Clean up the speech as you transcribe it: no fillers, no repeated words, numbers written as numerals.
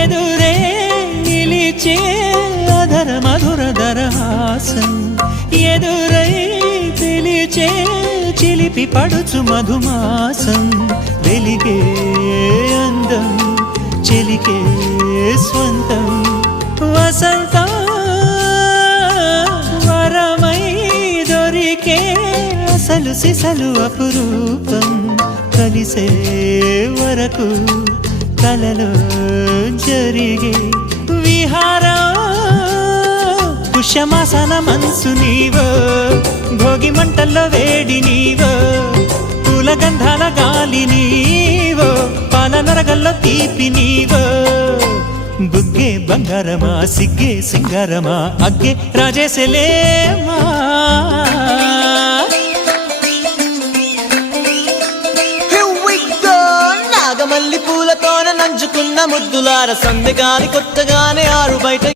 ఎదురే నిలిచే అధర మధుర దరహాసం ఎదురై పిలిచే చిలిపి పడుచు మధుమాసం వెలిగే అందం చెలికే స్వంతం వసంతం వరమై దొరికే అసలు సిసలు అపురూపం కలిసే వరకు కలలో జరిగే విహారం పుష్యమాసన మనసు నీవో భోగి మంటల్లో వేడి నీవో పూల గంధాల గాలి నీవో పాల నరగల్లో తీపి నీవో బుగ్గే బంగారమా సిగ్గే సింగారమా అగ్గే రాజేసలేమా నాగమల్లి పూలతోన నంచుకున్న ముద్దులార సందెగాని కొత్తగానే ఆరు బయట